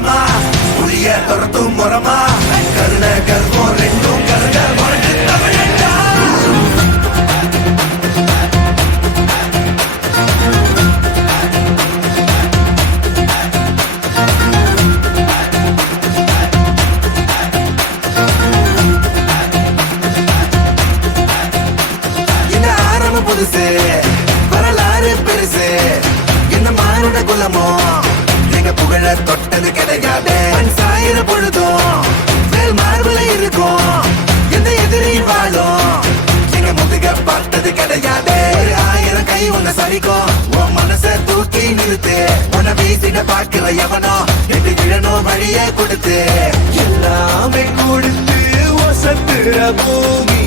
பலமா புரிய துரத்தும் முறமா கருண கர்வம் ரெண்டும் கருண வாழ்ந்து தமிழண்டா. இந்த ஆரம்ப புதுசு வரலாறு பெருசு என்ன மானுட குலமோ எங்க புகழ தொட்டது கிடையாது. சாயிர பொழுதும் மேல் மார்புல இருக்கும் எந்த எதிரியும் வாழும் எங்க முதுக பார்த்தது கிடையாது. 1000 கை உன்னை சரிக்கும் உன் மனச தூக்கி நிறுத்து. உன்னை வீசிட பாக்குற எவனோ எட்டு இழனோ வழிய கொடுத்து எல்லாமே கொடுத்து வசத்துற பூமி